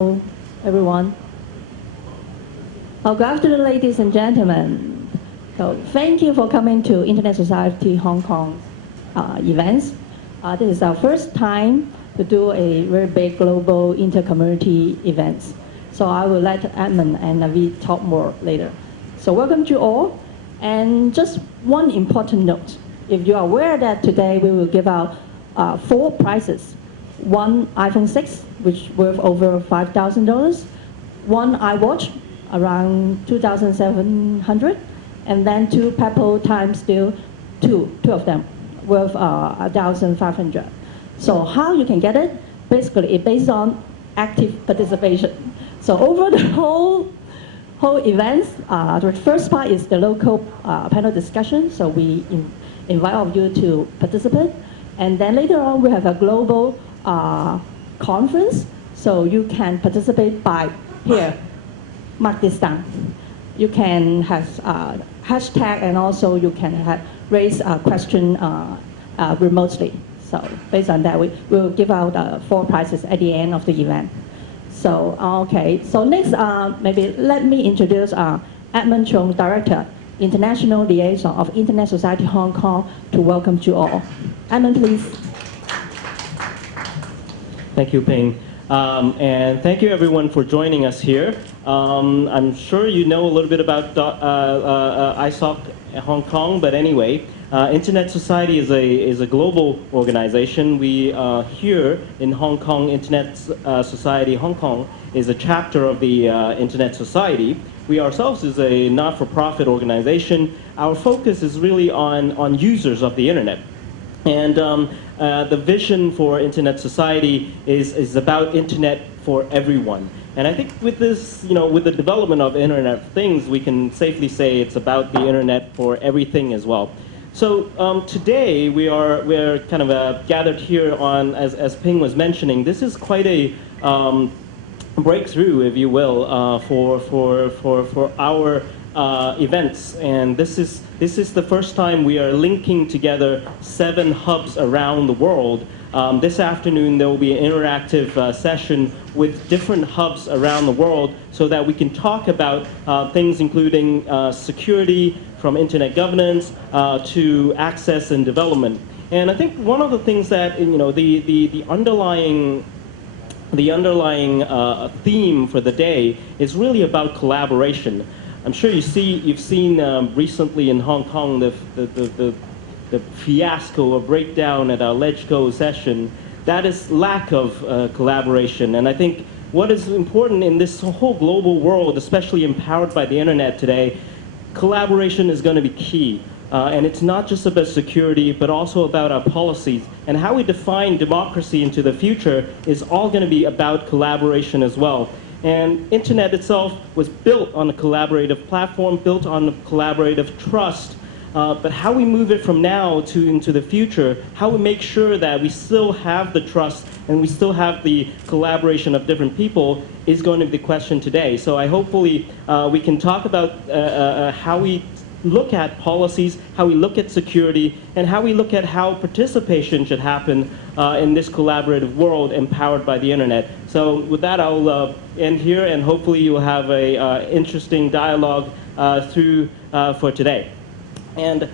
Hello, everyone. Good afternoon, ladies and gentlemen. So, thank you for coming to Internet Society Hong Kong events. This is our first time to do a very big global inter-community events. So I will let Edmund and Naveed talk more later. So welcome to all. And just one important note. If you are aware that today we will give out 4 prizes. One iPhone 6, which worth over $5,000. One iWatch, around 2,700. And then 2 Pebble time steel, two of them, worth 1,500. So how you can get it? Basically, it's based on active participation. So over the whole events, the first part is the local panel discussion. So we invite all of you to participate. And then later on, we have a global conference, so you can participate by here, mark this down. You can have hashtag, and also you can raise a question remotely. So based on that, we will give out 4 prizes at the end of the event. So, okay, so next, maybe let me introduce Edmund Chung, Director, International Liaison of Internet Society Hong Kong, to welcome you all. Edmund, please. Thank you, Ping. And thank you, everyone, for joining us here. I'm sure you know a little bit about ISOC Hong Kong, but anyway, Internet Society is a global organization. We here in Hong Kong, Internet Society Hong Kong is a chapter of the Internet Society. We ourselves is a not-for-profit organization. Our focus is really on users of the Internet. And the vision for Internet Society is about Internet for everyone. And I think with this, with the development of Internet of Things, we can safely say it's about the Internet for everything as well. So today we're kind of gathered here on, as Ping was mentioning, this is quite a breakthrough, if you will, for our events, and this is the first time we are linking together 7 hubs around the world. This afternoon there will be an interactive session with different hubs around the world, so that we can talk about things including security, from internet governance to access and development. And I think one of the things that the underlying theme for the day is really about collaboration. I'm sure you've seen recently in Hong Kong the fiasco or breakdown at our LegCo session. That is lack of collaboration. And I think what is important in this whole global world, especially empowered by the internet today, collaboration is going to be key. And it's not just about security, but also about our policies. And how we define democracy into the future is all going to be about collaboration as well. And Internet itself was built on a collaborative platform, built on a collaborative trust. But how we move it from now into the future, how we make sure that we still have the trust and we still have the collaboration of different people is going to be the question today. So hopefully we can talk about how we look at policies, how we look at security, and how we look at how participation should happen in this collaborative world empowered by the internet. So with that, I'll end here, and hopefully you will have a interesting dialogue for today. And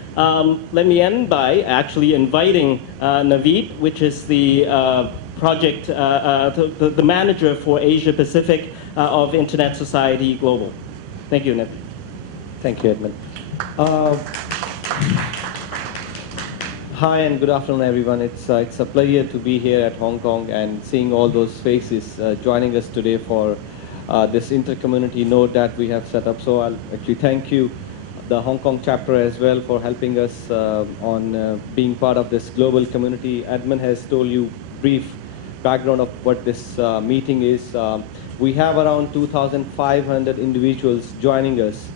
let me end by actually inviting Naveed, which is the project, the manager for Asia Pacific of Internet Society Global. Thank you, Naveed. Thank you, Edmund. Hi and good afternoon, everyone. It's a pleasure to be here at Hong Kong and seeing all those faces joining us today for this inter-community node that we have set up. So I'll actually thank you, the Hong Kong chapter as well, for helping us on being part of this global community. Edmund has told you brief background of what this meeting is. We have around 2,500 individuals joining us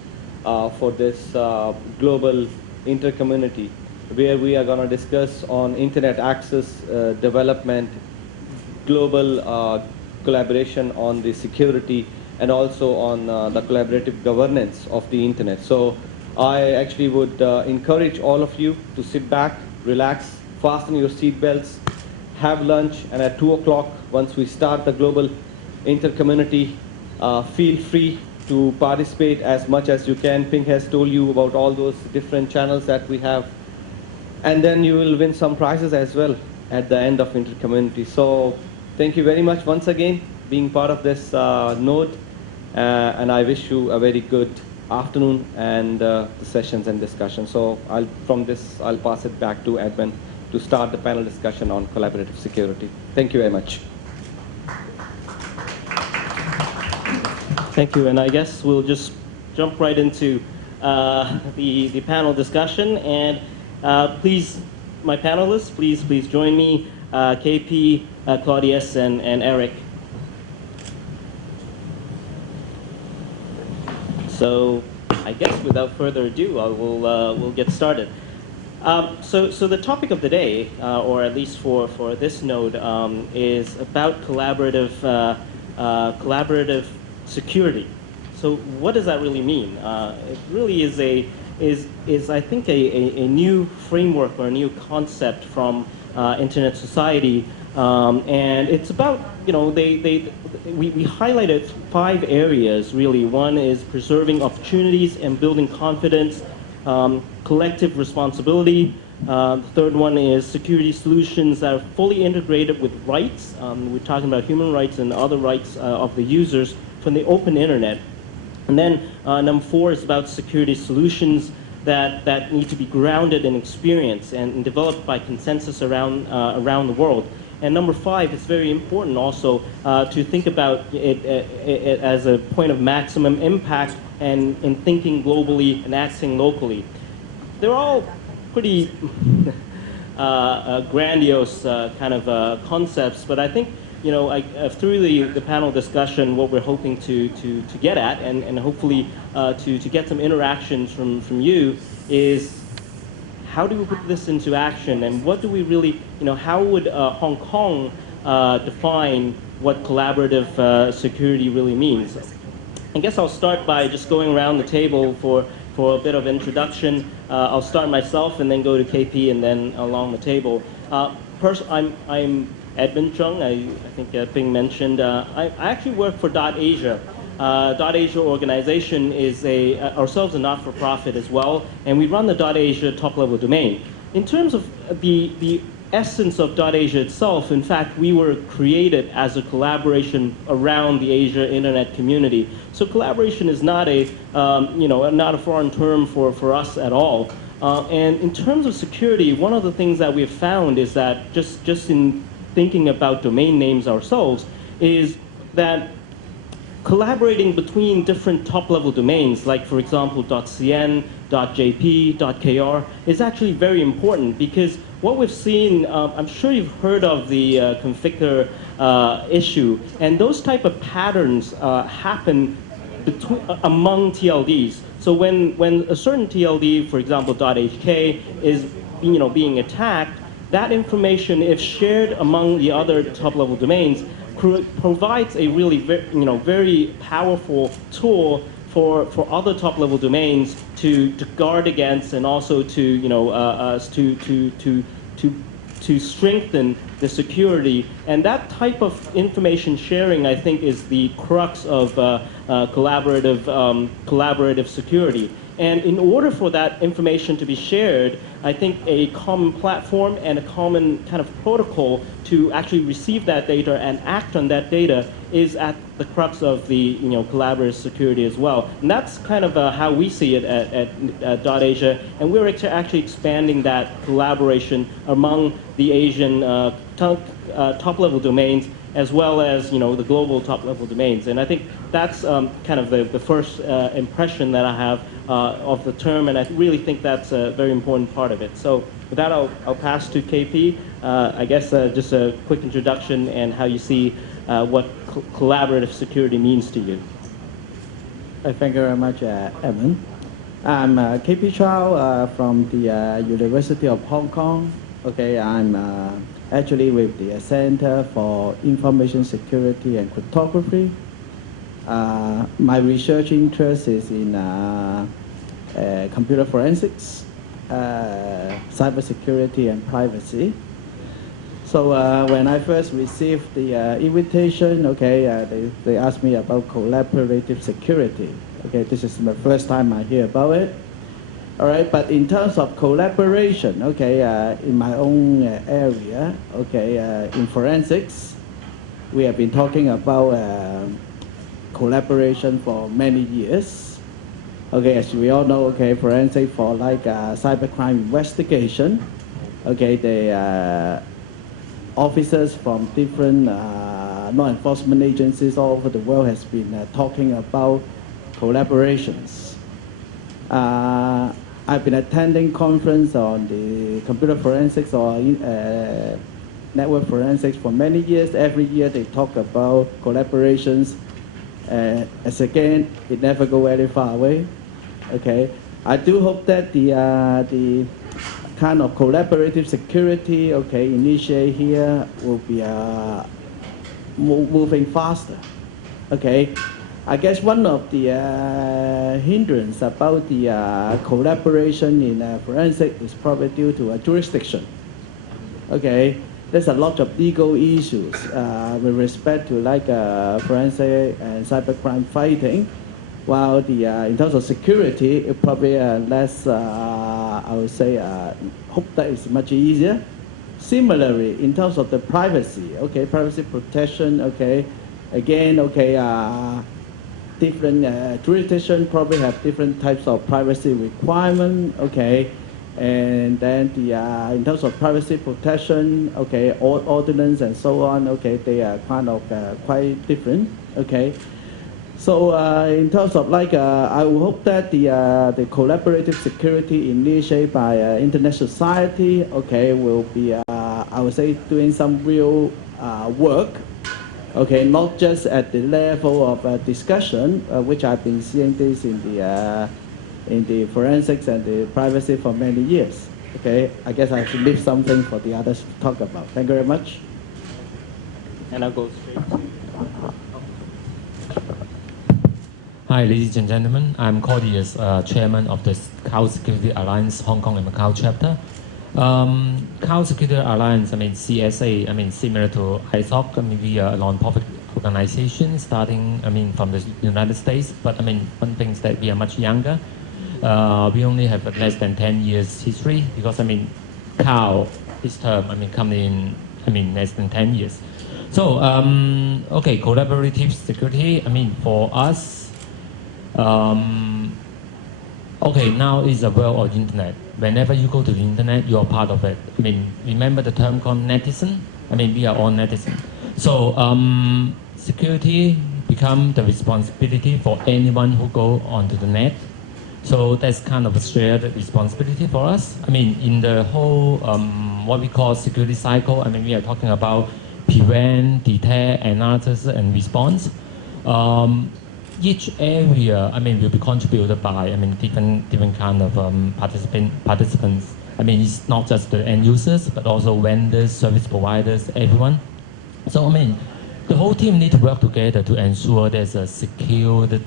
for this global inter-community, where we are going to discuss on internet access, development, global collaboration on the security, and also on the collaborative governance of the internet. So I actually would encourage all of you to sit back, relax, fasten your seat belts, have lunch, and at 2 o'clock, once we start the global InterCommunity. Feel free to participate as much as you can. Ping has told you about all those different channels that we have. And then you will win some prizes as well at the end of InterCommunity. So thank you very much once again being part of this node. And I wish you a very good afternoon and the sessions and discussions. So from this, I'll pass it back to Edmund to start the panel discussion on collaborative security. Thank you very much. Thank you, and I guess we'll just jump right into the panel discussion. And please, my panelists, please join me, KP, Claudius, and Eric. So I guess without further ado, we'll get started. So the topic of the day, or at least for this node, is about collaborative security. So what does that really mean? It really is I think a new framework or a new concept from internet society, and it's about, you know, we highlighted 5 areas really. One is preserving opportunities and building confidence, collective responsibility. The third one is security solutions that are fully integrated with rights. We're talking about human rights and other rights of the users from the open internet. And then number 4 is about security solutions that need to be grounded in experience and developed by consensus around the world. And number 5 is very important also to think about it as a point of maximum impact and in thinking globally and acting locally. They're all pretty grandiose kind of concepts, but I think, you know, through the panel discussion, what we're hoping to get at, and hopefully to get some interactions from you, is how do we put this into action, and what do we really, you know, how would Hong Kong define what collaborative security really means? I guess I'll start by just going around the table for a bit of introduction. I'll start myself and then go to KP and then along the table. First, I'm Edmund Chung. I think Ping mentioned. I actually work for .Asia. .Asia organization is ourselves a not-for-profit as well, and we run the .Asia top-level domain. In terms of the essence of .Asia itself, in fact, we were created as a collaboration around the Asia internet community. So collaboration is not not a foreign term for us at all. And in terms of security, one of the things that we've found is that just in thinking about domain names ourselves, is that collaborating between different top-level domains, like for example .cn, .jp, .kr, is actually very important, because what we've seen, I'm sure you've heard of the configure issue, and those type of patterns happen among TLDs. So when a certain TLD, for example .hk, is being attacked, that information, if shared among the other top-level domains, provides a really very powerful tool for other top-level domains to guard against, and also to strengthen the security. And that type of information sharing, I think, is the crux of collaborative security. And in order for that information to be shared, I think a common platform and a common kind of protocol to actually receive that data and act on that data is at the crux of the collaborative security as well. And that's kind of how we see it at .Asia. And we're actually expanding that collaboration among the Asian top-level domains, as well as the global top-level domains. And I think that's kind of the first impression that I have of the term, and I really think that's a very important part of it. So with that, I'll pass to KP. I guess just a quick introduction and how you see what collaborative security means to you. Thank you very much, Evan. I'm KP Chow from the University of Hong Kong. Okay, I'm actually with the Center for Information Security and Cryptography. My research interest is in computer forensics, cybersecurity, and privacy. So when I first received the invitation, okay, they asked me about collaborative security. Okay, this is the first time I hear about it. All right, but in terms of collaboration, okay, in my own area, okay, in forensics, we have been talking about collaboration for many years. Okay, as we all know, okay, forensic for like cybercrime investigation. Okay, the officers from different law enforcement agencies all over the world has been talking about collaborations. I've been attending conference on the computer forensics or network forensics for many years. Every year they talk about collaborations. As again, it never go very far away. Okay, I do hope that the kind of collaborative security, okay, initiate here will be moving faster. Okay. I guess one of the hindrance about the collaboration in forensic is probably due to a jurisdiction. Okay, there's a lot of legal issues with respect to like forensic and cybercrime fighting, while the in terms of security, it probably less. I would say hope that it's much easier. Similarly, in terms of the privacy, okay, privacy protection, okay, again, okay. Different jurisdictions probably have different types of privacy requirement, okay, and then the in terms of privacy protection, okay, ordinance and so on, okay, they are kind of quite different, okay. So in terms of like, I would hope that the collaborative security initiated by Internet Society, okay, will be, I would say, doing some real work. Okay, not just at the level of discussion, which I've been seeing this in the forensics and the privacy for many years. Okay, I guess I should leave something for the others to talk about. Thank you very much. And I'll go straight to... Hi, ladies and gentlemen. I'm Cody as chairman of the Cloud Security Alliance Hong Kong and Macau chapter. Cloud Security Alliance, I mean CSA, I mean similar to ISOC, I mean we are a non-profit organization starting, I mean from the United States, but I mean one thing is that we are much younger. We only have less than 10 years history because I mean CAL, this term, I mean come in, I mean less than 10 years. So, okay, collaborative security, I mean for us, okay, now is a world of internet. Whenever you go to the internet, you are part of it. I mean, remember the term called netizen? I mean, we are all netizen. So, security become the responsibility for anyone who go onto the net. So that's kind of a shared responsibility for us. I mean, in the whole, what we call security cycle, I mean, we are talking about prevent, detect, analysis, and response. Each area, I mean, will be contributed by, I mean, different kind of participants. I mean, it's not just the end users, but also vendors, service providers, everyone. So, I mean, the whole team need to work together to ensure there's a secured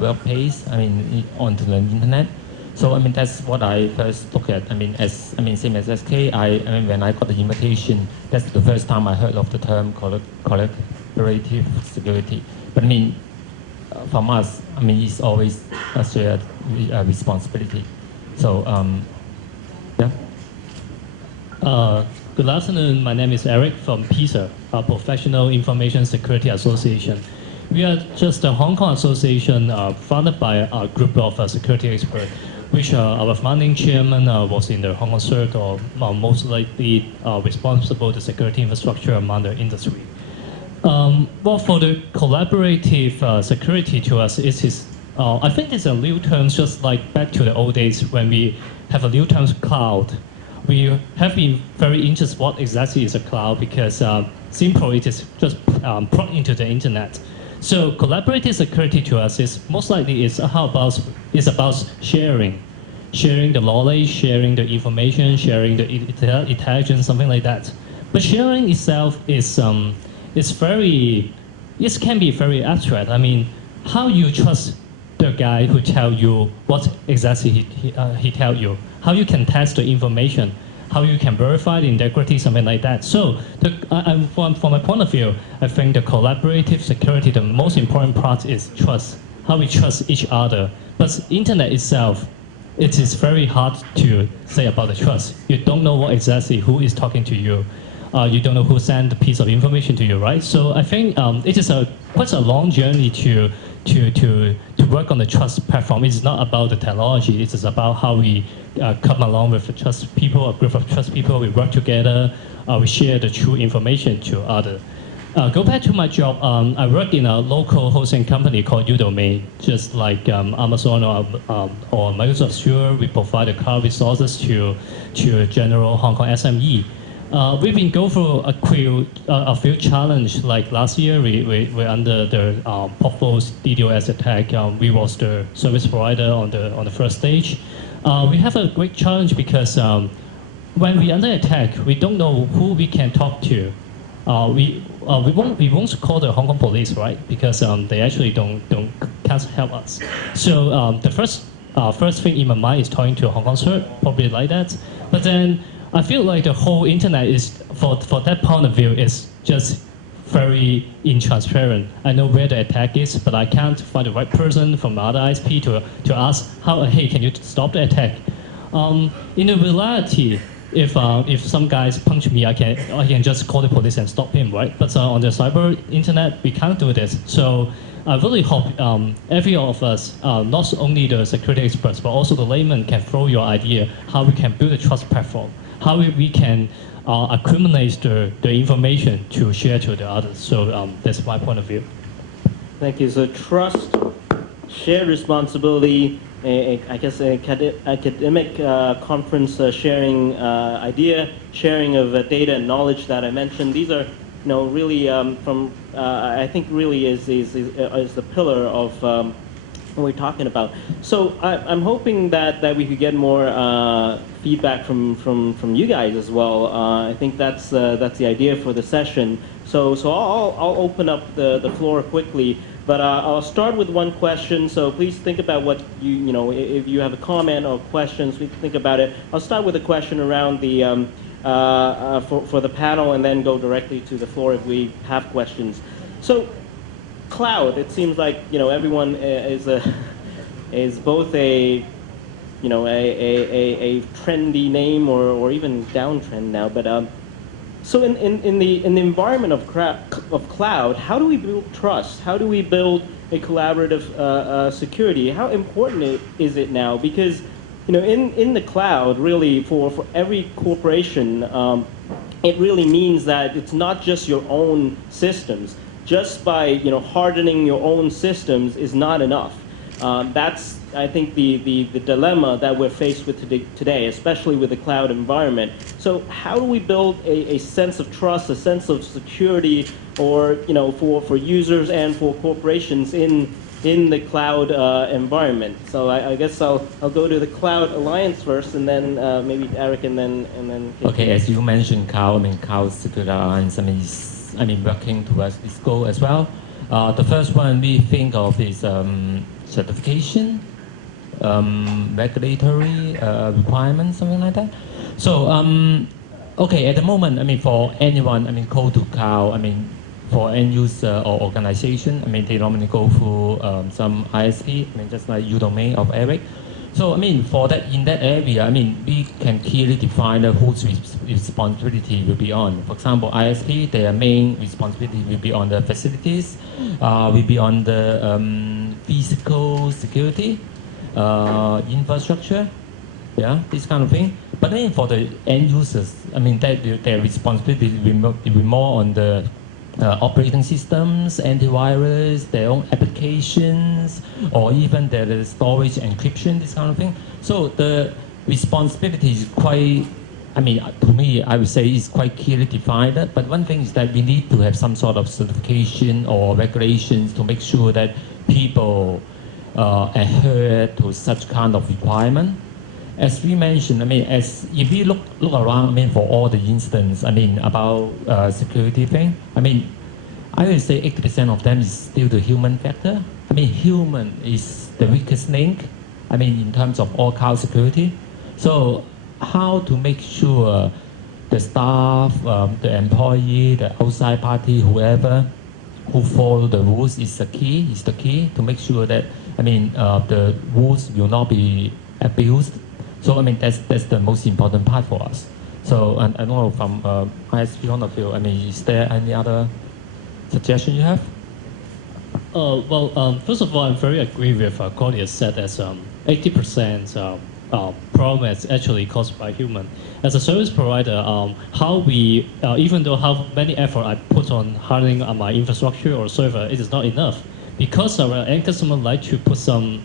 workplace, I mean, onto the internet. So, I mean, that's what I first look at. I mean, same as SK, I mean, when I got the invitation, that's the first time I heard of the term collaborative security. But I mean, from us, I mean, it's always a shared responsibility. So, yeah. Good afternoon. My name is Eric from PISA, a Professional Information Security Association. We are just a Hong Kong association founded by a group of security experts, which our founding chairman was in the Hong Kong circle, most likely responsible for security infrastructure among the industry. Well, for the collaborative security to us, it is, I think it's a new term, just like back to the old days when we have a new term, cloud. We have been very interested what exactly is a cloud because simple, it is just plugged into the internet. So collaborative security to us is most likely is about sharing the knowledge, sharing the information, sharing the intelligence, something like that. But sharing itself is it can be very abstract. I mean, how you trust the guy who tell you what exactly he tell you, how you can test the information, how you can verify the integrity, something like that. So from my point of view, I think the collaborative security, the most important part is trust, how we trust each other. But internet itself, it is very hard to say about the trust. You don't know what exactly who is talking to you. You don't know who sent the piece of information to you, right? So I think it is quite a long journey to work on the trust platform. It's not about the technology. It is about how we come along with the trust people, a group of trust people. We work together. We share the true information to others. Go back to my job. I work in a local hosting company called Udemy. Just like Amazon or Microsoft Azure, we provide the cloud resources to general Hong Kong SME. We've been going through a few challenges. Like last year, we're under the Portfolio's DDoS attack. We was the service provider on the first stage. We have a great challenge because when we under attack, we don't know who we can talk to. We won't call the Hong Kong police, right? Because they actually can't help us. So the first thing in my mind is talking to Hong Kong CERT, probably like that. But then I feel like the whole internet is, for that point of view, is just very intransparent. I know where the attack is, but I can't find the right person from the other ISP to ask, hey, can you stop the attack? In reality, if some guys punch me, I can just call the police and stop him, right? But on the cyber internet, we can't do this. So I really hope every one of us, not only the security experts, but also the layman, can throw your idea how we can build a trust platform, how we can accumulate the information to share to the others. So that's my point of view. Thank you. So trust, shared responsibility, I guess academic conference sharing idea, sharing of data and knowledge that I mentioned. These are, really from I think really is the pillar of what we're talking about. So I'm hoping that we could get more feedback from you guys as well. I think that's the idea for the session. So I'll open up the floor quickly. But I'll start with one question, so please think about what if you have a comment or questions, please think about it. I'll start with a question around the, for the panel and then go directly to the floor if we have questions. So, cloud, it seems like, everyone is both a trendy name or even downtrend now, but so in the environment of cloud, how do we build trust? How do we build a collaborative security? How important is it now? Because in the cloud, really for every corporation, it really means that it's not just your own systems. Just by hardening your own systems is not enough. That's, I think, the dilemma that we're faced with today, especially with the cloud environment. So how do we build a sense of trust, a sense of security, or for users and for corporations in the cloud environment? So I guess I'll go to the Cloud Alliance first, and then maybe Eric, and then. Okay, as you mentioned, Cloud Security Alliance, working towards this goal as well. The first one we think of is certification, regulatory requirements, something like that. So, okay, at the moment, for anyone, go to cloud, for end user or organization, they normally go through some ISP, just like Udemy of Eric. So, for that, in that area, we can clearly define whose responsibility will be on. For example, ISP, their main responsibility will be on the facilities, will be on the physical security, infrastructure, this kind of thing. But then for the end users, their responsibility will be more on the operating systems, antivirus, their own applications, or even their storage encryption, this kind of thing. So the responsibility is quite, to me, I would say is quite clearly defined. But one thing is that we need to have some sort of certification or regulations to make sure that people adhere to such kind of requirement. As we mentioned, as if we look around, for all the instances, about security thing, I would say 80% of them is still the human factor. Human is the weakest link, in terms of all cloud security. So how to make sure the staff, the employee, the outside party, whoever who follow the rules is the key to make sure that, the rules will not be abused. So, that's the most important part for us. So, and I don't know from ISP point of view, is there any other suggestion you have? First of all, I'm very agree with Claudia said as 80% problem is actually caused by human. As a service provider, how we, even though how many effort I put on hardening my infrastructure or server, it is not enough because our end customer like to put some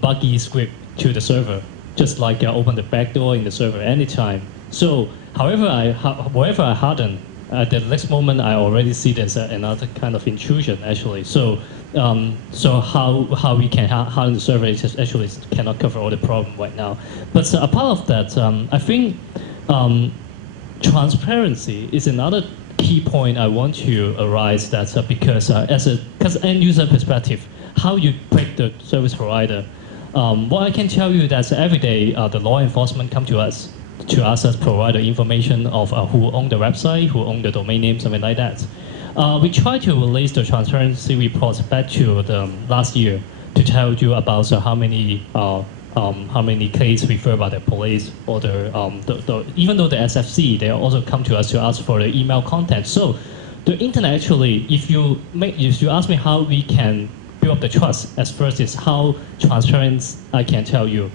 buggy script to the server, just like open the back door in the server anytime. So, wherever I harden, the next moment I already see there's another kind of intrusion actually. So how we can harden the server is actually cannot cover all the problem right now. But apart of that, I think transparency is another key point I want to arise that because as end user perspective, how you pick the service provider. What I can tell you that every day the law enforcement come to us to ask us provide the information of who own the website, who own the domain name, something like that. We try to release the transparency reports back to the last year to tell you about how many cases referred by the police or even though the SFC, they also come to us to ask for the email content. So the internet actually, if you ask me how we can build up the trust, as first is how transparent I can tell you.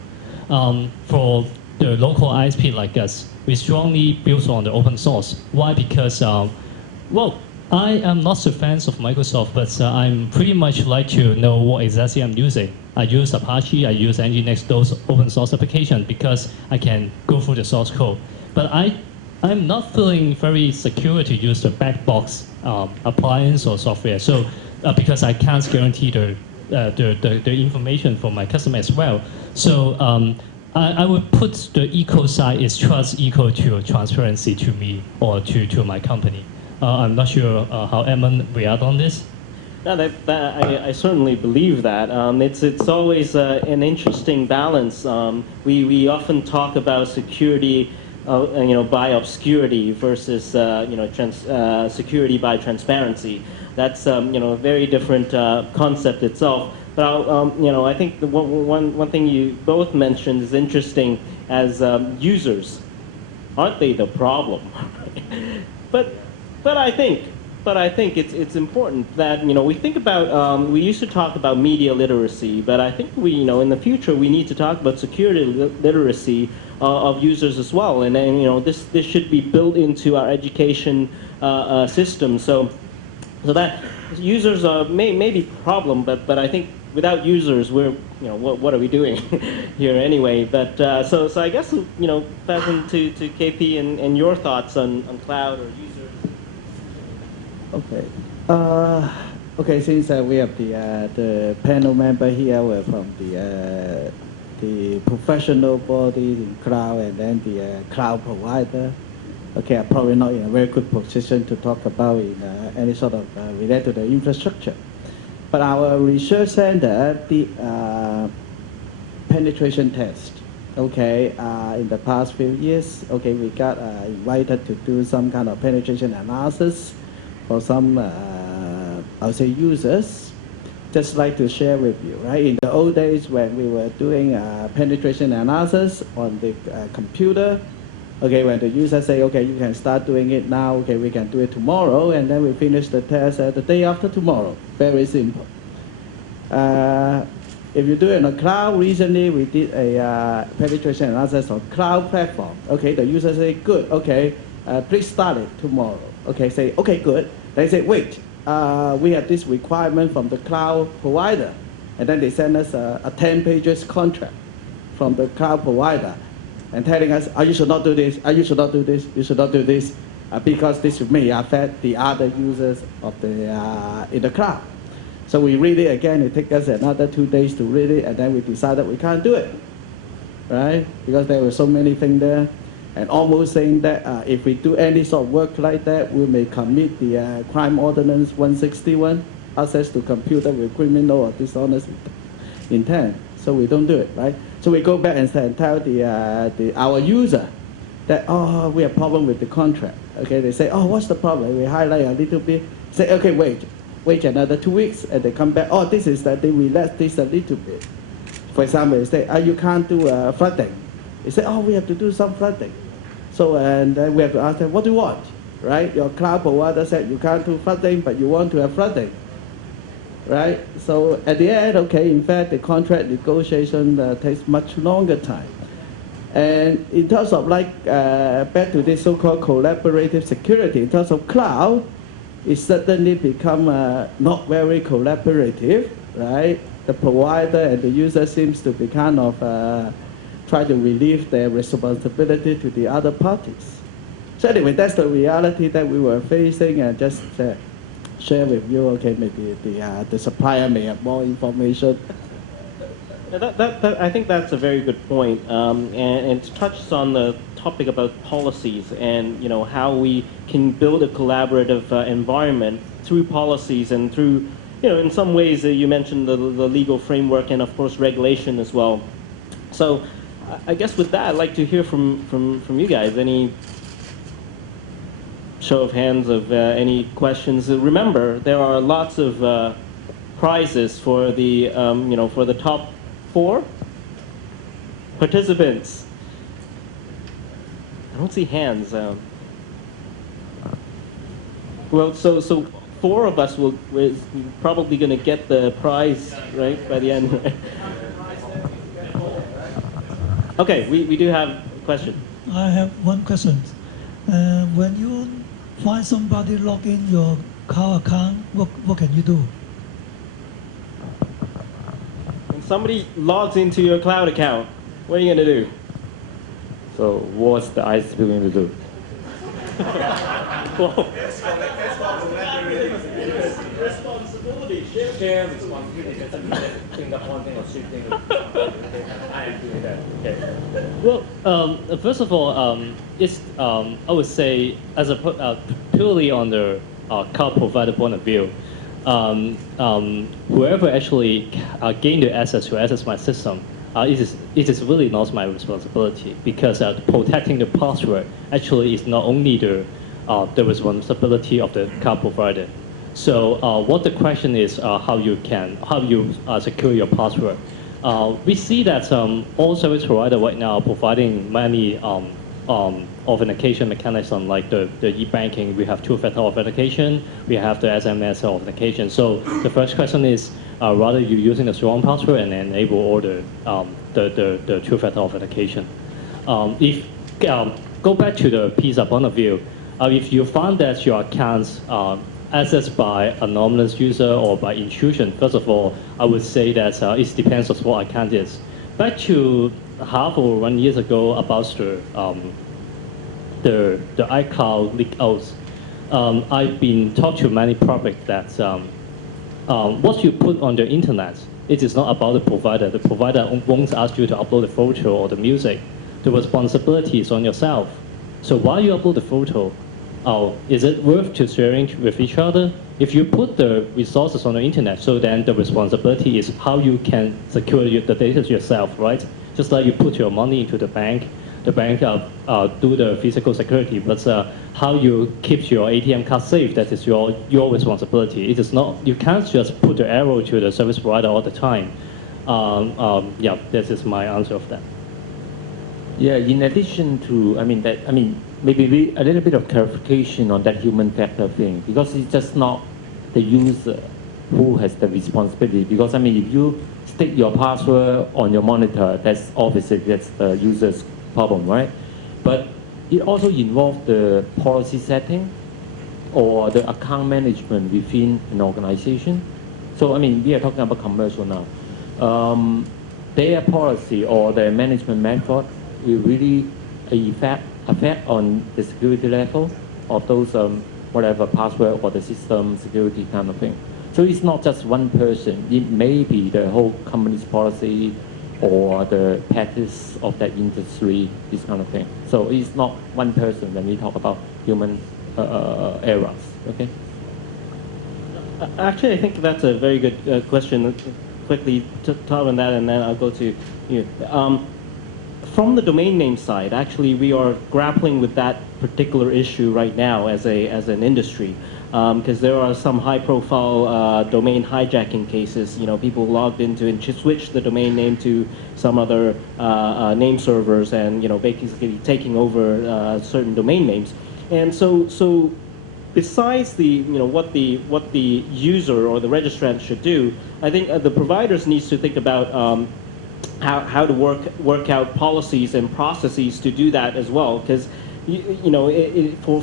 For the local ISP like us, we strongly build on the open source. Why? Because, I am not so fans of Microsoft, but I'm pretty much like to know what exactly I'm using. I use Apache, I use Nginx, those open source applications because I can go through the source code. But I'm not feeling very secure to use the black box appliance or software. So because I can't guarantee the information for my customer as well. So I would put the equal side is trust equal to transparency to me or to my company. I'm not sure how Edmund react on this. No, I certainly believe that. It's always an interesting balance. We often talk about security, by obscurity versus security by transparency. That's a very different concept itself. But I think the one thing you both mentioned is interesting as users. Aren't they the problem? But I think it's important that we think about. We used to talk about media literacy, but I think in the future we need to talk about security literacy of users as well. And this should be built into our education system. So that users may be a problem, but I think without users we're what are we doing here anyway? But so I guess pass into KP and your thoughts on cloud or users. Okay. Okay. Since we have the panel member here, we're from the professional body in cloud and then the cloud provider. Okay, I'm probably not in a very good position to talk about any sort of related to the infrastructure. But our research center did penetration test. Okay, in the past few years, okay, we got invited to do some kind of penetration analysis for some, I would say, users. Just like to share with you, right? In the old days when we were doing penetration analysis on the computer, okay, when the user say, okay, you can start doing it now, okay, we can do it tomorrow, and then we finish the test the day after tomorrow. Very simple. If you do it on a cloud, recently we did a penetration analysis on cloud platform. Okay, the user say, good, okay, please start it tomorrow. Okay, say, okay, good. They say, wait, we have this requirement from the cloud provider. And then they send us a 10 pages contract from the cloud provider and telling us, you should not do this, you should not do this, you should not do this, because this may affect the other users of the in the cloud. So we read it again, it took us another 2 days to read it, and then we decided we can't do it, right? Because there were so many things there. And almost saying that if we do any sort of work like that, we may commit the Crime Ordinance 161, access to computer with criminal or dishonest intent. so we don't do it, right? So we go back and tell our user that, oh, we have problem with the contract. Okay, they say, oh, what's the problem? We highlight a little bit, say, okay, wait another 2 weeks, and they come back, oh, this is that they relax this a little bit. For example, they say, oh, you can't do flooding. They say, oh, we have to do some flooding. So, and then we have to ask them, what do you want, right? Your cloud provider said you can't do flooding, but you want to have flooding, right? So at the end, okay, in fact, the contract negotiation takes much longer time. And in terms of back to this so-called collaborative security, in terms of cloud, it suddenly become not very collaborative, right? The provider and the user seems to be kind of try to relieve their responsibility to the other parties. So anyway, that's the reality that we were facing, and just share with you. Okay, maybe the supplier may have more information. I think that's a very good point, and it touches on the topic about policies and how we can build a collaborative environment through policies and through in some ways you mentioned the legal framework and of course regulation as well. So I guess with that I'd like to hear from you guys. Any show of hands of any questions? Remember, there are lots of prizes for the for the top 4 participants. I don't see hands. Well, so 4 of us is probably going to get the prize, right, by the end. Okay, we do have a question. I have one question. When you find somebody log in your car account, what can you do? When somebody logs into your cloud account, what are you going to do? So what's the ICE going to do? Well, responsibility, share responsibility doesn't mean doing the one thing or shifting. I am doing that. Okay. Well, first of all, I would say as purely on the cloud provider point of view, whoever actually gain the access to access my system, it is really not my responsibility, because protecting the password actually is not only the responsibility of the cloud provider. So what the question is, how you secure your password. We see that all service providers right now are providing many authentication mechanism, like the e-banking. We have two-factor authentication. We have the SMS authentication. So the first question is, rather you using a strong password and enable all the two-factor authentication. If go back to the PISA point of view, if you find that your accounts accessed by anonymous user or by intrusion, first of all, I would say that it depends on what account is. Back to half or 1 year ago about the iCloud leak out, I've been talked to many public that what you put on the internet, it is not about the provider. The provider won't ask you to upload the photo or the music. The responsibility is on yourself. So while you upload the photo, is it worth to sharing with each other? If you put the resources on the internet, so then the responsibility is how you can secure the data yourself, right? Just like you put your money into the bank do the physical security, but how you keep your ATM card safe, that is your responsibility. It is not, you can't just put the arrow to the service provider all the time. Yeah, this is my answer of that. Yeah, in addition to, maybe a little bit of clarification on that human factor thing, because it's just not the user who has the responsibility. Because if you stick your password on your monitor, that's obviously the user's problem, right? But it also involves the policy setting or the account management within an organization. So we are talking about commercial now. Their policy or their management method will really affect on the security level of those whatever password or the system security kind of thing. So it's not just one person. It may be the whole company's policy or the practice of that industry, this kind of thing. So it's not one person when we talk about human errors. Okay. Actually, I think that's a very good question quickly talk on that, and then I'll go to you. From the domain name side, actually, we are grappling with that particular issue right now as an industry, because there are some high-profile domain hijacking cases. You know, people logged into and switched the domain name to some other name servers, and basically taking over certain domain names. And so besides what the user or the registrant should do, I think the providers needs to think about how to work out policies and processes to do that as well, because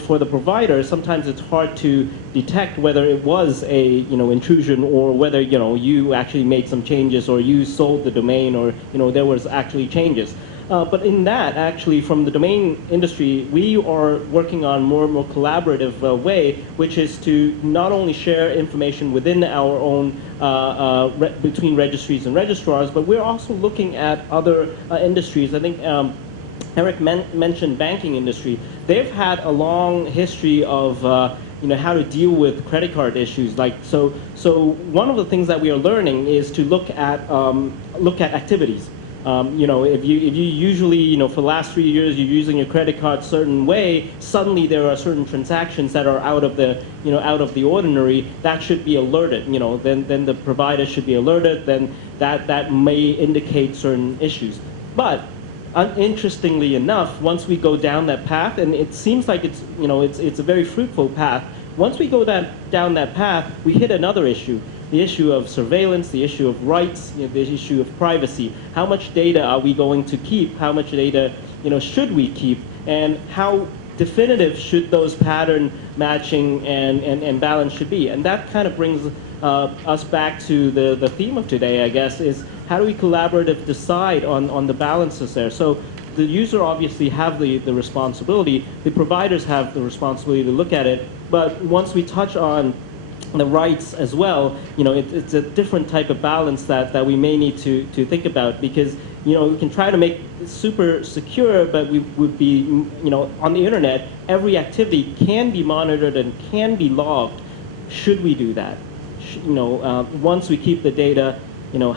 for the provider, sometimes it's hard to detect whether it was a intrusion, or whether you actually made some changes, or you sold the domain, or there was actually changes. But in that, actually, from the domain industry, we are working on more and more collaborative way, which is to not only share information within our own between registries and registrars, but we're also looking at other industries. I think Eric mentioned banking industry. They've had a long history of how to deal with credit card issues. So one of the things that we are learning is to look at activities. If you usually, for the last 3 years, you're using your credit card a certain way, suddenly there are certain transactions that are out of the ordinary, that should be alerted. Then the provider should be alerted. Then that may indicate certain issues. But interestingly enough, once we go down that path, and it seems like it's a very fruitful path. Once we go down that path, we hit another issue. The issue of surveillance, the issue of rights, the issue of privacy. How much data are we going to keep? How much data, should we keep? And how definitive should those pattern matching and balance should be? And that kind of brings us back to the theme of today, I guess, is how do we collaboratively decide on the balances there? So the user obviously have the responsibility. The providers have the responsibility to look at it. But once we touch on the rights as well, it's a different type of balance that we may need to think about, because we can try to make it super secure, but we would be on the internet, every activity can be monitored and can be logged. Should we do that? Once we keep the data,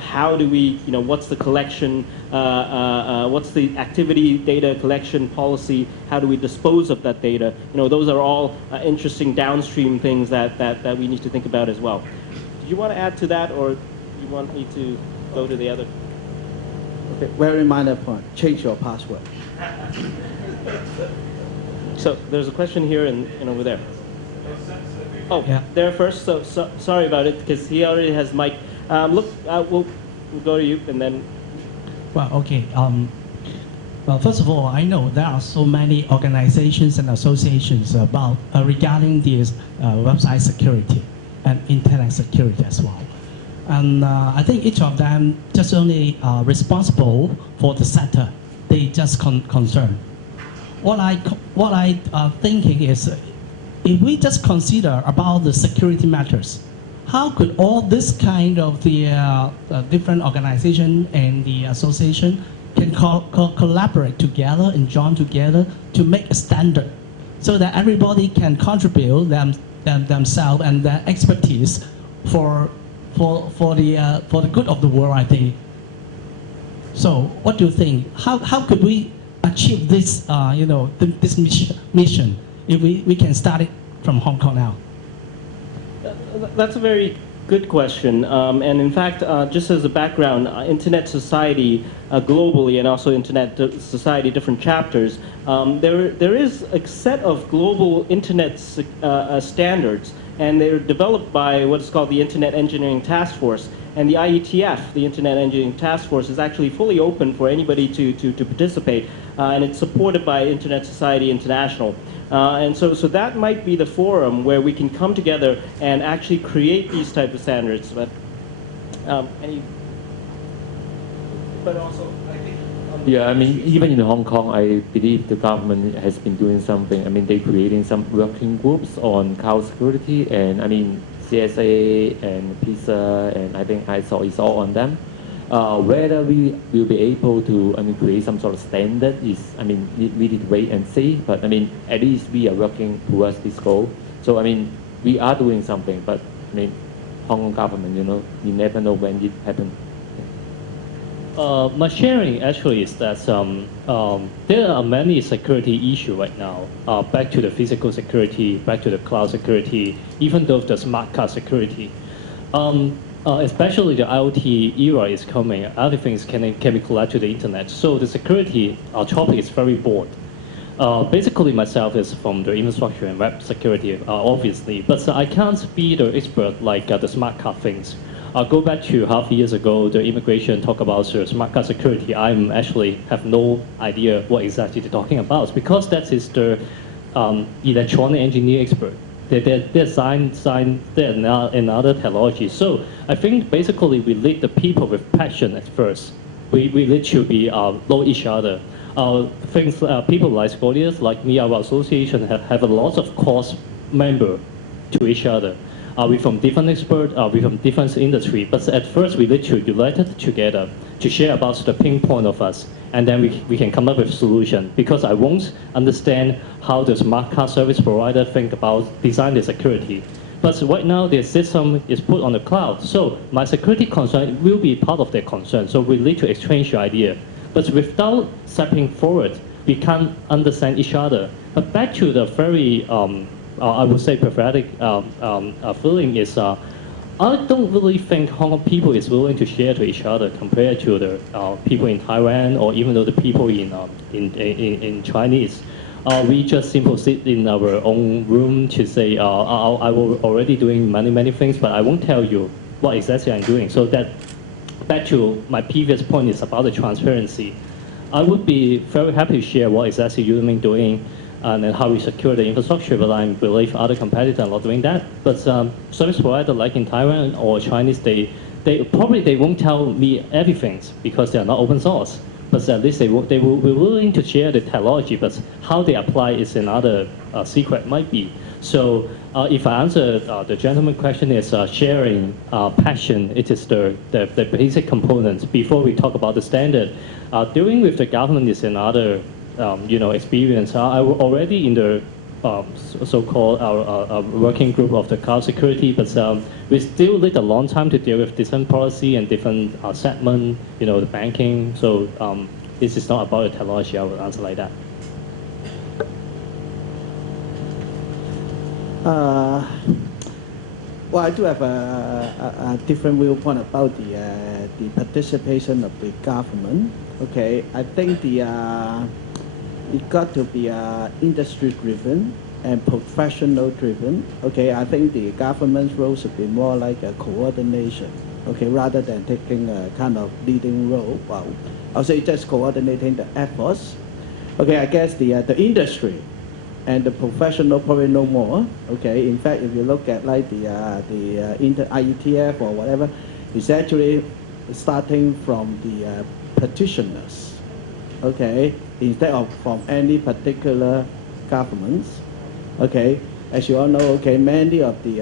how do we, what's the collection, what's the activity data collection policy, how do we dispose of that data? Those are all interesting downstream things that we need to think about as well. Do you want to add to that, or do you want me to go to the other? Okay, very minor point. Change your password. So there's a question here and over there. Oh, Yeah. there first. So sorry about it, because he already has mic. Look, we'll go to you, and then. Well, okay. Well, first of all, I know there are so many organizations and associations about regarding this website security and internet security as well. And I think each of them just only responsible for the sector they just concern. What I thinking is, if we just consider about the security matters, how could all this kind of the different organization and the association can collaborate together and join together to make a standard, so that everybody can contribute themselves and their expertise for the good of the world, I think. So, what do you think? How could we achieve this this mission if we can start it from Hong Kong now? That's a very good question. And in fact, just as a background, Internet Society globally, and also Internet Society different chapters, there is a set of global Internet standards, and they're developed by what is called the Internet Engineering Task Force. And the IETF, the Internet Engineering Task Force, is actually fully open for anybody to participate, and it's supported by Internet Society International. And so that might be the forum where we can come together and actually create these type of standards. But also, I think. Yeah, I mean, even in Hong Kong, I believe the government has been doing something. I mean, they're creating some working groups on cloud security, and I mean, CSA and PISA, and I think ISO is all on them. Whether we will be able to, create some sort of standard is, we need to wait and see. But at least we are working towards this goal. So we are doing something. But Hong Kong government. You never know when it happens. My sharing actually is that there are many security issues right now. Back to the physical security, back to the cloud security, even though the smart card security. Especially the IoT era is coming. Other things can be collected to the internet. So the security topic is very broad. Basically, myself is from the infrastructure and web security, obviously, but I can't be the expert like the smart card things. Go back to half years ago, the immigration talk about smart card security. I'm actually have no idea what exactly they're talking about because that is the electronic engineer expert. They're science, they're another technology. So I think basically we lead the people with passion at first. We need to be know each other. People like scholars, like me, our association have a lot of course member to each other. We from different experts, we from different industry, but at first we need to unite together to share about the pain point of us, and then we can come up with a solution. Because I won't understand how the smart card service provider think about design the security. But right now the system is put on the cloud, so my security concern will be part of their concern. So we need to exchange idea. But without stepping forward, we can't understand each other. But back to the very I would say pathetic feeling is I don't really think Hong Kong people is willing to share to each other compared to the people in Taiwan or even though the people in Chinese. We just simply sit in our own room to say I will already doing many things, but I won't tell you what exactly I'm doing. So that back to my previous point is about the transparency. I would be very happy to share what exactly you've been doing and how we secure the infrastructure, but I believe other competitors are not doing that. But service provider like in Taiwan or Chinese, they probably won't tell me everything because they are not open source. But at least they will be willing to share the technology, but how they apply is another secret might be. So if I answer the gentleman's question is sharing passion, it is the basic components. Before we talk about the standard, dealing with the government is another experience. I already in the so-called our working group of the cloud security, but we still need a long time to deal with different policy and different segment, the banking. So this is not about the technology. I would answer like that. Well, I do have a different viewpoint about the participation of the government. Okay, I think it got to be industry-driven and professional-driven. Okay, I think the government's role should be more like a coordination. Okay, rather than taking a kind of leading role. Well, I'll say just coordinating the efforts. Okay, I guess the industry and the professional probably know more. Okay, in fact, if you look at like the IETF or whatever, it's actually starting from the practitioners. Okay, instead of from any particular governments. Okay, as you all know, okay, many of the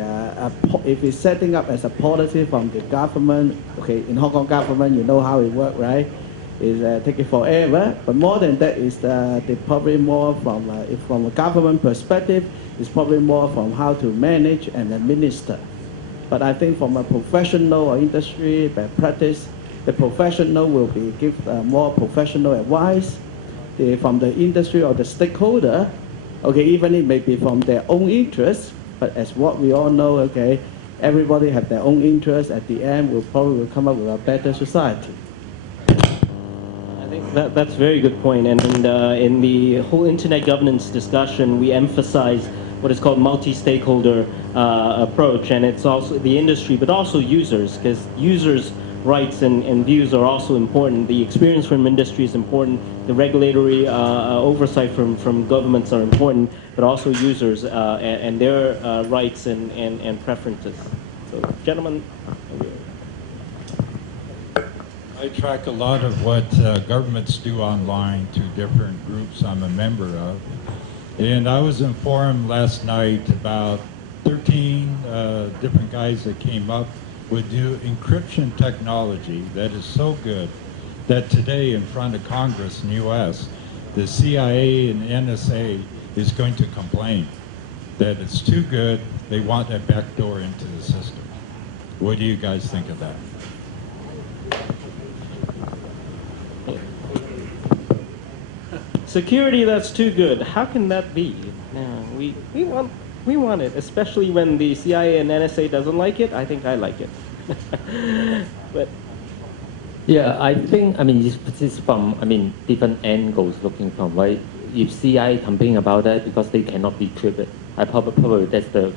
if it's setting up as a policy from the government, okay, in Hong Kong government, you know how it works, right? Is taking forever, but more than that is they probably more from a government perspective, it's probably more from how to manage and administer. But I think from a professional or industry practice, the professional will be give more professional advice. From the industry or the stakeholder, okay, even it may be from their own interest, but as what we all know, okay, everybody have their own interest. At the end, we'll probably come up with a better society. I think that's a very good point. And in the whole internet governance discussion, we emphasize what is called multi-stakeholder approach, and it's also the industry, but also users, because users' rights and views are also important. The experience from industry is important. The regulatory oversight from governments are important, but also users and their rights and preferences. So, gentlemen. I track a lot of what governments do online to different groups I'm a member of. And I was informed last night about 13 different guys that came up with new encryption technology that is so good that today in front of Congress in the U.S., the CIA and the NSA is going to complain that it's too good. They want a backdoor into the system. What do you guys think of that? Security that's too good. How can that be? We want it, especially when the CIA and NSA doesn't like it. I think I like it. But Yeah, I think, I mean, this is from, I mean, different angles looking from, right? If CIA complain about that because they cannot decrypt it, probably that's the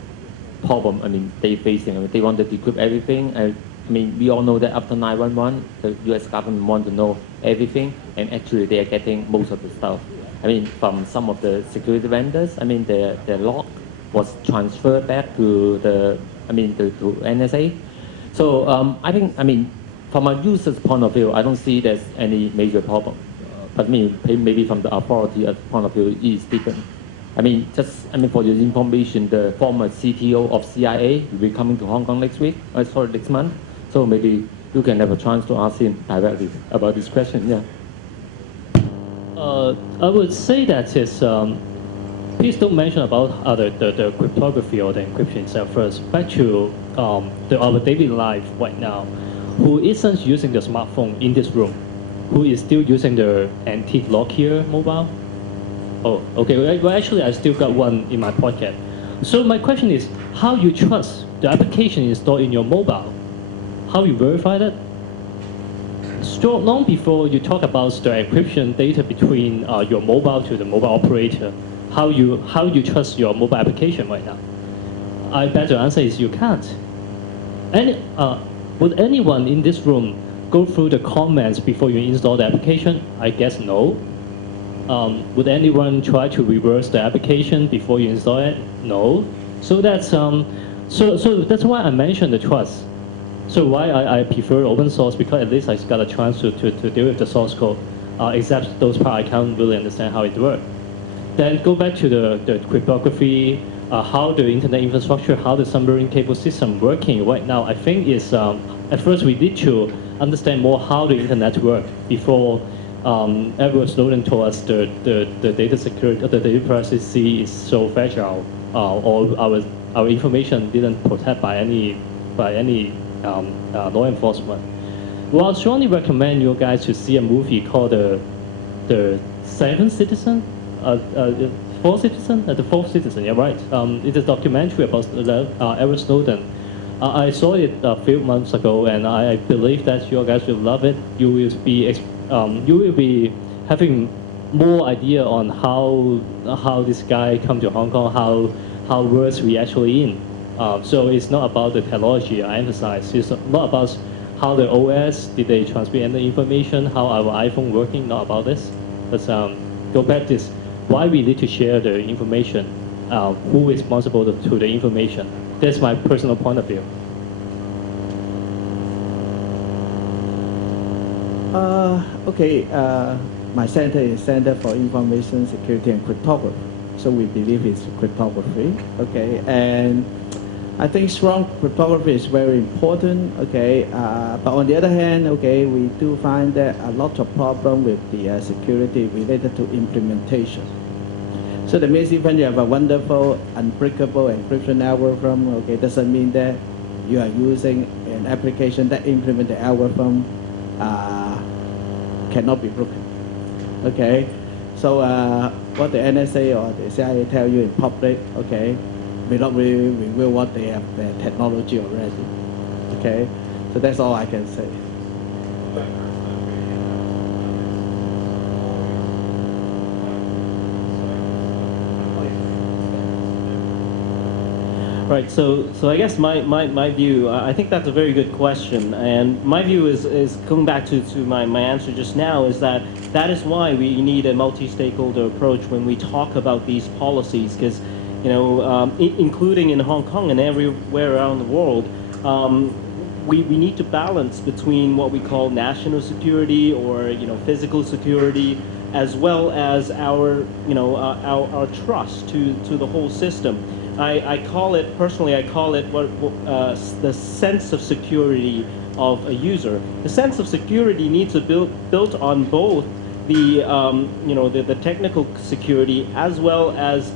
problem, I mean, they facing. I mean, they want to decrypt everything. I mean, we all know that after 9/11, the U.S. government want to know everything, and actually they are getting most of the stuff. I mean, from some of the security vendors, I mean, their log was transferred back to the, I mean, to NSA. So I think, I mean, from a user's point of view, I don't see there's any major problem. But maybe from the authority point of view, is different. I mean, for your information, the former CTO of CIA will be coming to Hong Kong next month. So maybe you can have a chance to ask him directly about this question. Yeah. I would say that it's, please don't mention about the cryptography or the encryption itself first. Back to our daily life right now. Who isn't using the smartphone in this room? Who is still using the antique Nokia mobile? Oh, okay. Well, actually, I still got one in my pocket. So my question is, how you trust the application installed in your mobile? How you verify that? So long before you talk about the encryption data between your mobile to the mobile operator, how you trust your mobile application right now? I bet the answer is you can't. Would anyone in this room go through the comments before you install the application? I guess no. Would anyone try to reverse the application before you install it? No. So that's that's why I mentioned the trust. So why I prefer open source, because at least I got a chance to deal with the source code, except those parts I can't really understand how it works. Then go back to the cryptography, how the internet infrastructure, how the submarine cable system working right now. I think is at first we need to understand more how the internet works before Edward Snowden told us the data security, the data privacy is so fragile, or our information didn't protect by any law enforcement. Well, I strongly recommend you guys to see a movie called the Seventh Citizen, Fourth Citizen, the Fourth Citizen. Yeah, right. It's a documentary about Edward Snowden. I saw it a few months ago, and I believe that you guys will love it. You will be having more idea on how this guy come to Hong Kong, how words we actually in. So it's not about the technology. I emphasize it's not about how the OS did they transmit any information, how our iPhone working. Not about this. But go back to this. Why we need to share the information? Who is responsible to the information? That's my personal point of view. Okay, my center is Center for Information Security and Cryptography. So we believe it's cryptography, okay? And I think strong cryptography is very important, okay? But on the other hand, okay, we do find that a lot of problem with the security related to implementation. So that means even you have a wonderful, unbreakable encryption algorithm, okay, doesn't mean that you are using an application that implements the algorithm cannot be broken, okay? So what the NSA or the CIA tell you in public, okay, may not really reveal what they have their technology already, okay? So that's all I can say. Right, so I guess my view, I think that's a very good question, and my view is going back to my answer just now, is that is why we need a multi-stakeholder approach when we talk about these policies, because, you know, including in Hong Kong and everywhere around the world, we need to balance between what we call national security or, you know, physical security, as well as our, you know, our trust to the whole system. I call it, personally, I call it the sense of security of a user. The sense of security needs to be built on both the, you know, the technical security as well as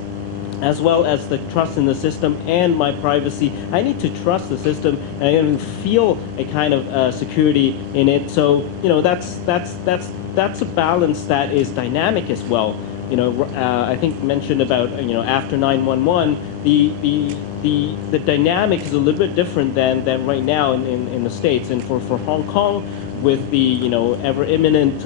as well as the trust in the system and my privacy. I need to trust the system and I need to feel a kind of security in it. So that's a balance that is dynamic as well. I think mentioned about after 9/11, the dynamic is a little bit different than right now in the States. And for Hong Kong, with the ever imminent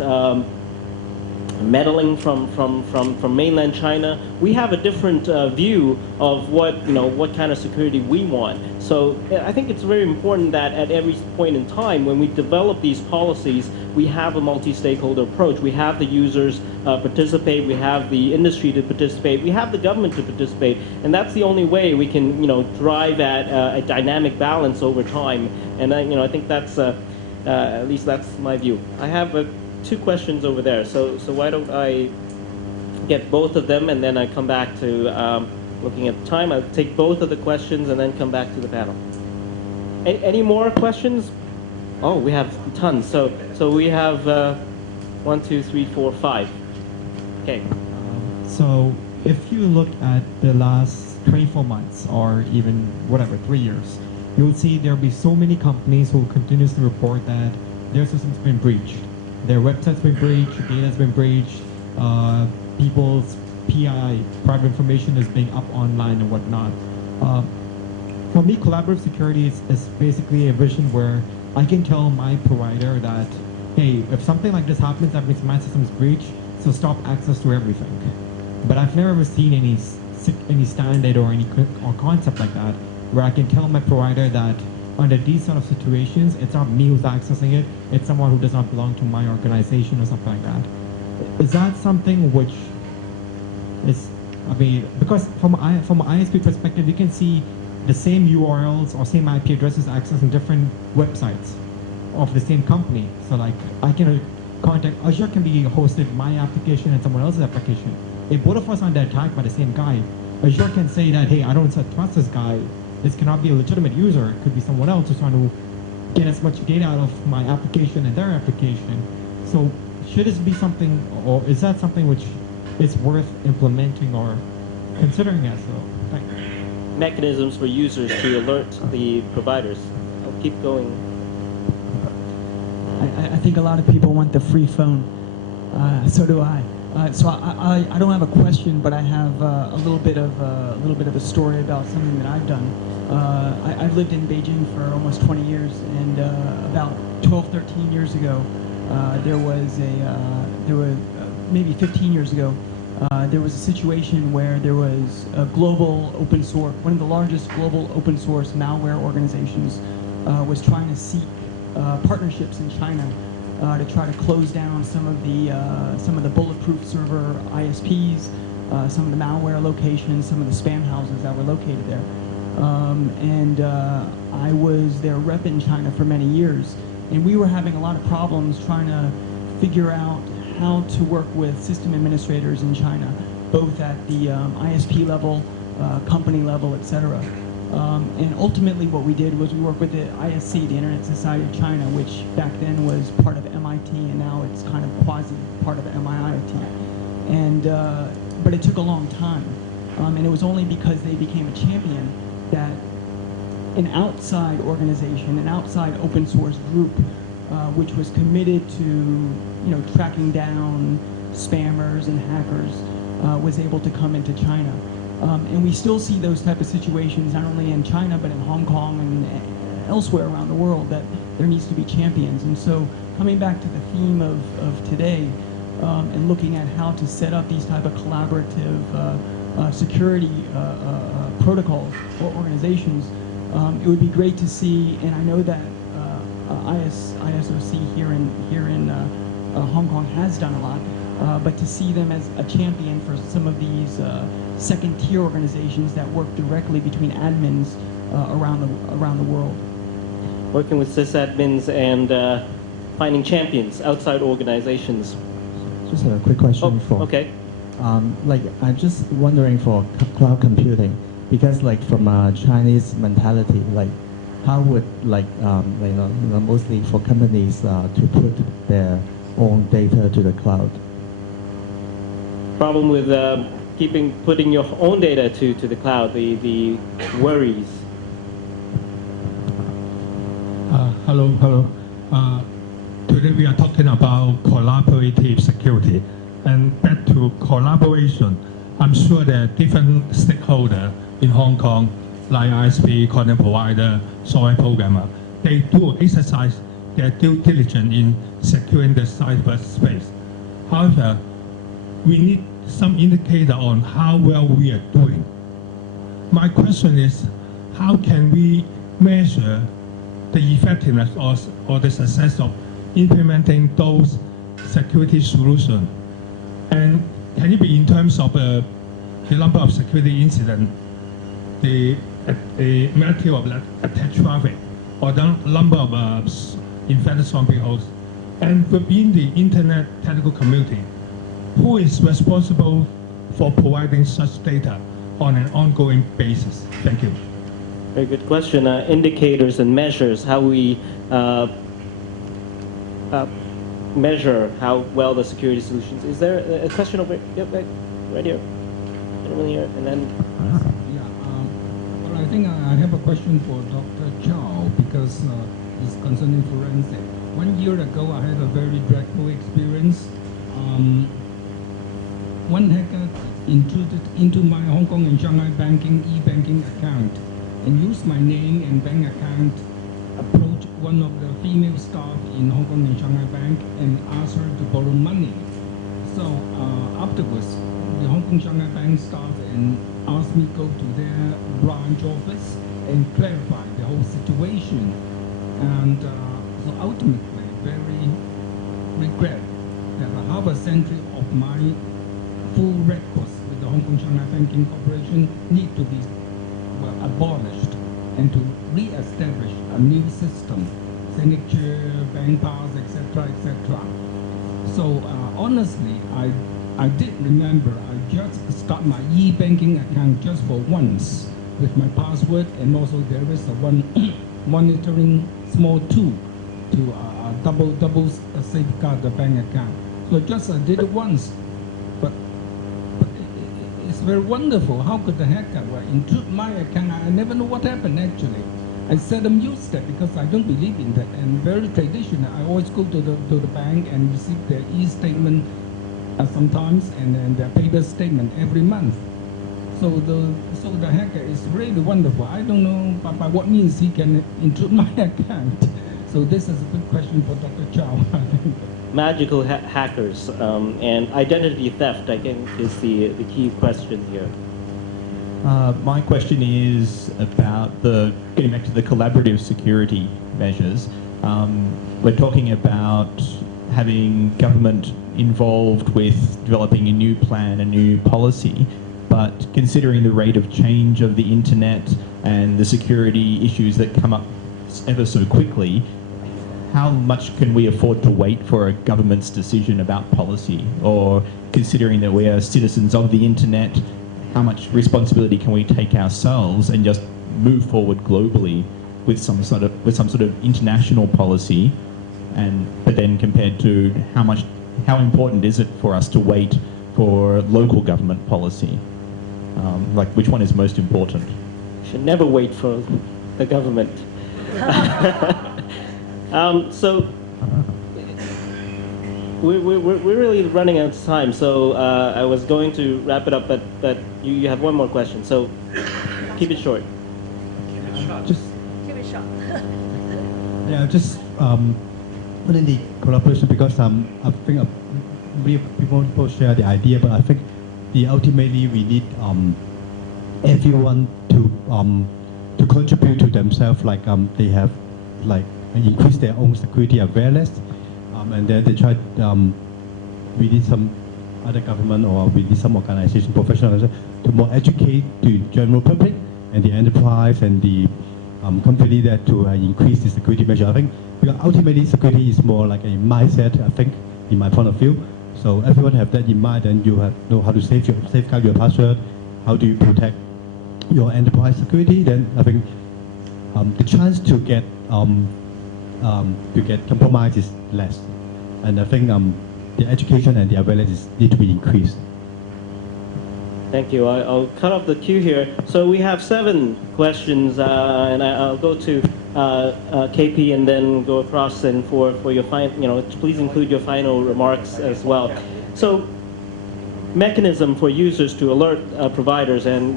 meddling from mainland China, we have a different view of what kind of security we want. So I think it's very important that at every point in time when we develop these policies, we have a multi-stakeholder approach. We have the users participate, we have the industry to participate, we have the government to participate, and that's the only way we can drive at a dynamic balance over time. And I think that's at least that's my view. I have two questions over there. So why don't I get both of them and then I come back to looking at the time. I'll take both of the questions and then come back to the panel. Any more questions? Oh, we have tons. So we have 1, 2, 3, 4, 5. Okay. So if you look at the last 24 months or even 3 years, you'll see there'll be so many companies who continuously report that their system's been breached. Their website's been breached, data's been breached, people's PI, private information is being up online and whatnot. For me, collaborative security is basically a vision where I can tell my provider that, hey, if something like this happens, that means my system's breached, so stop access to everything. But I've never ever seen any standard or or concept like that where I can tell my provider that under these sort of situations, it's not me who's accessing it, it's someone who does not belong to my organization or something like that. Is that something which is, because from an ISP perspective, you can see the same URLs or same IP addresses accessing different websites of the same company. So like, I can contact, Azure can be hosted my application and someone else's application. If both of us are under attack by the same guy, Azure can say that, hey, I don't trust this guy. This cannot be a legitimate user. It could be someone else who's trying to get as much data out of my application and their application. So should this be something, or is that something which is worth implementing or considering as so? Thanks. Mechanisms for users to alert the providers. I'll keep going. I think a lot of people want the free phone. So do I. So I don't have a question, but I have a little bit of a story about something that I've done. I've lived in Beijing for almost 20 years, and about 12, 13 years ago, maybe 15 years ago, there was a situation where there was a global open source, one of the largest global open source malware organizations was trying to seek partnerships in China to try to close down some of the bulletproof server ISPs, some of the malware locations, some of the spam houses that were located there. I was their rep in China for many years, and we were having a lot of problems trying to figure out how to work with system administrators in China, both at the ISP level, company level, etc. And ultimately what we did was we worked with the ISC, the Internet Society of China, which back then was part of MIT, and now it's kind of quasi part of MIIT. And but it took a long time, and it was only because they became a champion that an outside organization, an outside open source group, which was committed to tracking down spammers and hackers, was able to come into China. And we still see those type of situations not only in China but in Hong Kong and elsewhere around the world, that there needs to be champions. And so coming back to the theme of today and looking at how to set up these type of collaborative security protocols or organizations, it would be great to see, and I know that ISOC here in Hong Kong has done a lot, but to see them as a champion for some of these second-tier organizations that work directly between admins around the world. Working with sysadmins and finding champions outside organizations. Just a quick question for. Okay. I'm just wondering for cloud computing, because from a Chinese mentality, how would mostly for companies to put their own data to the cloud? Problem with putting your own data to the cloud, the worries. Hello. Today we are talking about collaborative security, and back to collaboration. I'm sure that different stakeholders in Hong Kong, like ISP, content provider, software programmer, they do exercise their due diligence in securing the cyberspace. However, we need some indicator on how well we are doing. My question is, how can we measure the effectiveness or the success of implementing those security solutions? And can it be in terms of the number of security incidents, the magnitude of attack traffic, or the number of infected zombie hosts? And within the internet technical community, who is responsible for providing such data on an ongoing basis? Thank you. Very good question. Indicators and measures, how we measure how well the security solutions. Is there a question over? Yep, right here. Gentleman here, and then. Well, I think I have a question for Dr. Chow because it's concerning forensic. 1 year ago, I had a very dreadful experience. One hacker intruded into my Hong Kong and Shanghai banking e-banking account and used my name and bank account, approached one of the female staff in Hong Kong and Shanghai Bank and asked her to borrow money. So afterwards, the Hong Kong Shanghai Bank staff and asked me to go to their branch office and clarify the whole situation. And so ultimately, very regret that half a century of my full records with the Hong Kong Shanghai Banking Corporation need to be abolished and to re-establish a new system, signature, bank pass, etc., etc. So honestly, I did remember I just start my e-banking account just for once with my password, and also there is a one monitoring small tool to double safeguard the bank account. So just I did it once, but it's very wonderful. How could the hacker intrude my account? I never know what happened actually. I seldom use that because I don't believe in that, and very traditional. I always go to the bank and receive their e-statement sometimes, and then their paper statement every month. So the hacker is really wonderful. I don't know by what means he can intrude my account. So this is a good question for Dr. Chow. Magical hackers and identity theft, I think, is the key question here. My question is about getting back to the collaborative security measures. We're talking about having government involved with developing a new plan, a new policy, but considering the rate of change of the internet and the security issues that come up ever so quickly, how much can we afford to wait for a government's decision about policy? Or considering that we are citizens of the internet, how much responsibility can we take ourselves and just move forward globally with some sort of international policy? But then compared to how important is it for us to wait for local government policy? Like which one is most important? Should never wait for the government. So we're really running out of time. So I was going to wrap it up, but you have one more question. So keep it short. Keep it short. Yeah, just putting the collaboration because I think people share the idea, but I think ultimately we need everyone to contribute to themselves, like they have increase their own security awareness, and then they try. We need some other government or we need some organization, professionals, to more educate the general public and the enterprise and the company that to increase the security measure. I think because ultimately security is more like a mindset. I think, in my point of view. So everyone have that in mind, and you have know how to safeguard your password. How do you protect your enterprise security? Then I think the chance to get compromised is less, and I think the education and the awareness need to be increased. Thank you. I'll cut off the queue here. So we have 7 questions, and I'll go to KP and then go across and for your please include your final remarks as well. So, mechanism for users to alert providers and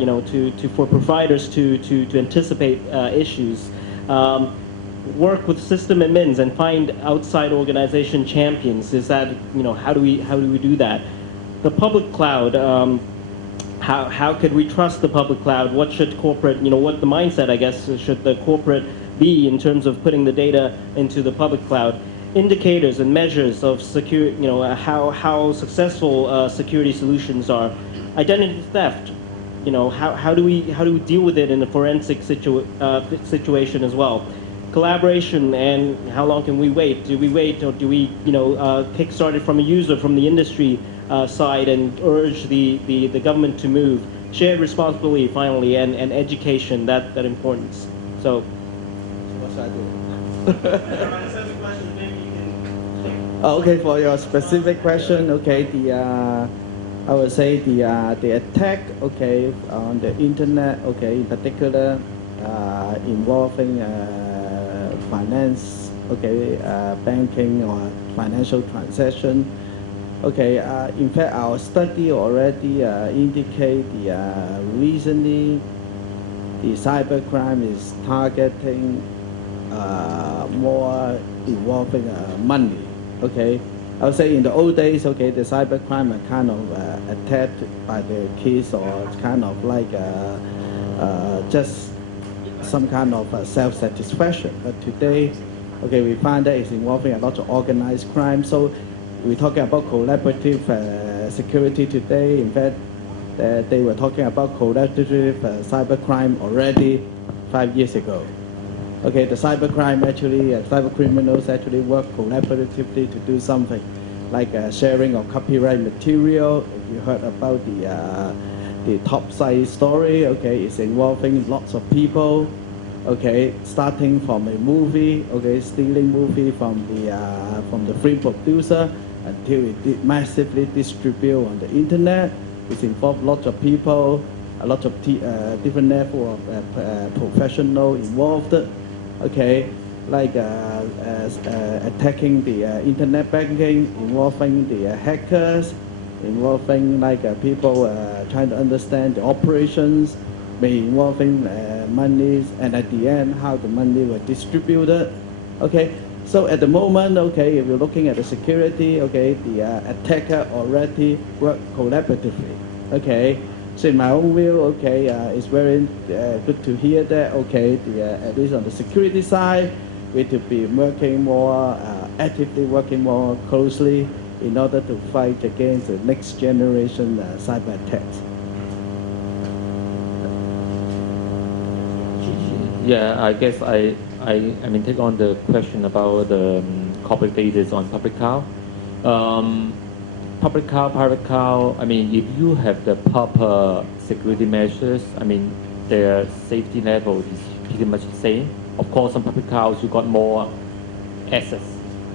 for providers to anticipate issues. Work with system admins and find outside organization champions. Is that how do we do that? The public cloud. How could we trust the public cloud? What should corporate, what the mindset, I guess, should the corporate be in terms of putting the data into the public cloud? Indicators and measures of security, how successful security solutions are. Identity theft, how do we deal with it in a forensic situation as well? Collaboration and how long can we wait? Do we wait or do we, kickstart it from a user, from the industry side and urge the government to move? Shared responsibility, finally, and education, that importance. So, what should I do? Okay, for your specific question, okay, I would say the attack, okay, on the internet, okay, in particular, involving finance, okay, banking or financial transaction. Okay, in fact, our study already indicate recently the cybercrime is targeting more involving money. Okay, I would say in the old days, okay, the cybercrime are kind of attacked by the kids or it's kind of like just some kind of self-satisfaction. But today, okay, we find that it's involving a lot of organized crime. So we're talking about collaborative security today. In fact, they were talking about collaborative cybercrime already 5 years ago. Okay, the cybercrime actually, cyber criminals actually work collaboratively to do something, like sharing of copyright material. If you heard about the top side story, okay, it's involving lots of people. Okay, starting from a movie, okay, stealing movie from the film producer until it massively distribute on the internet. It involves lots of people, a lot of different level of professional involved. Okay, like attacking the internet banking, involving the hackers, involving like people trying to understand the operations, may involving monies, and at the end how the money was distributed. Okay, so at the moment, okay, if you're looking at the security, okay, the attacker already work collaboratively. Okay, so in my own view, okay, it's very good to hear that. Okay, at least on the security side, we have to be working more actively, working more closely in order to fight against the next generation cyber attacks. Yeah, I guess I mean take on the question about the corporate data on public cloud. Public cloud, private cloud, I mean, if you have the proper security measures, I mean, their safety level is pretty much the same. Of course, on public clouds, you got more access,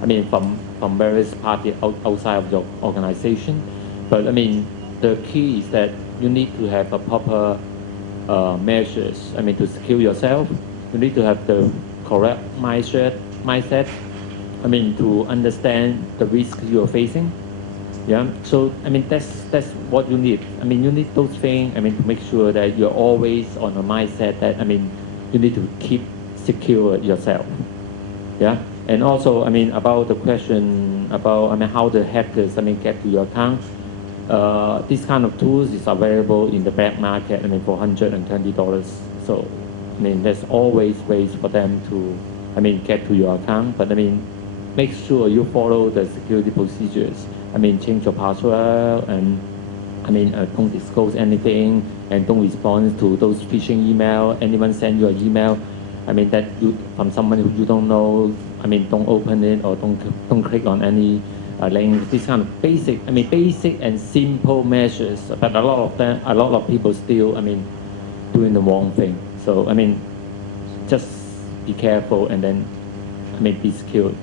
I mean, from various parties outside of your organization. But I mean, the key is that you need to have a proper measures, I mean, to secure yourself. You need to have the correct mindset, I mean, to understand the risk you are facing. Yeah, so I mean that's what you need. I mean you need those things. I mean to make sure that you're always on a mindset that I mean you need to keep secure yourself. Yeah, and also I mean about the question about I mean how the hackers I mean get to your account. This kind of tools is available in the black market. I mean for $120. So I mean there's always ways for them to I mean get to your account. But I mean make sure you follow the security procedures. I mean, change your password and I mean, don't disclose anything and don't respond to those phishing email. Anyone send you an email, I mean, that you from someone who you don't know. I mean, don't open it or don't click on any link. This kind of basic and simple measures. But a lot of people still, I mean, doing the wrong thing. So I mean, just be careful and then I mean, be skilled.